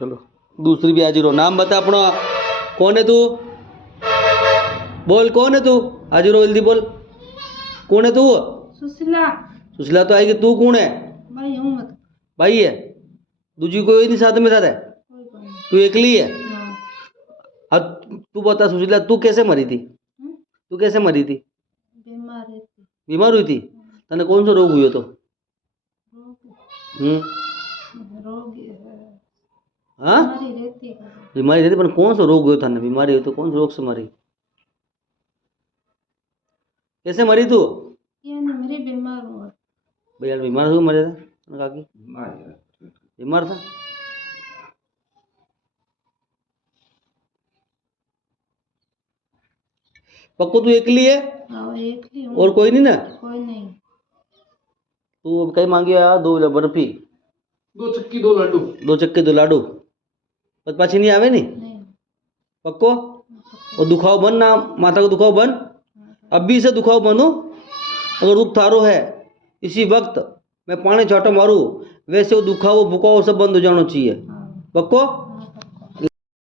चलो दूसरी भी हाजिर हो। नाम बता अपना, कौन है तू? बोल कौन है तू? हाजिर हो, जल्दी बोल। कौन है तू? सुशीला। सुशीला तो आएगी, तू कौन है? भाई हूँ मत। भाई है? दूजी कोई नहीं साथ में साथ है? कोई कोई नहीं। तू एकली है? हाँ। अब तू बता सुशीला, तू कैसे मरी थी? तू कैसे मरी थी? बीमार रहती। बीमार हुई थी? तने कौन सा रोग हुआ तो? हम्म रोग हाँ बीमारी रहती है। बीमारी रहती, पर कौन सा रोग हुआ था? बीमारी हुई तो कौन सा रोग से मरी? कैसे मरी तू? ये नहीं मेरी बीमार हूँ। भैया बीमार हो मरे था काकी? बीमार था? पक्को तू एकली है? हाँ एक ही हूँ। और कोई नहीं ना? कोई नहीं। तू अब कहीं मांगी यार? 2 बर्फी, 2 चक्की 2 लड्डू। 2 चक्के 2 लाडू, बस पाछी नहीं आवे नहीं? नहीं। पक्को? और दुखाव बन ना, माथा को दुखाव बन, अभी से दुखाव बनो। अगर दुख थारो है इसी वक्त मैं पानी छाटो मारू, वैसे वो दुखाव बुखाव सब बंद हो जाना चाहिए। हाँ। पक्को?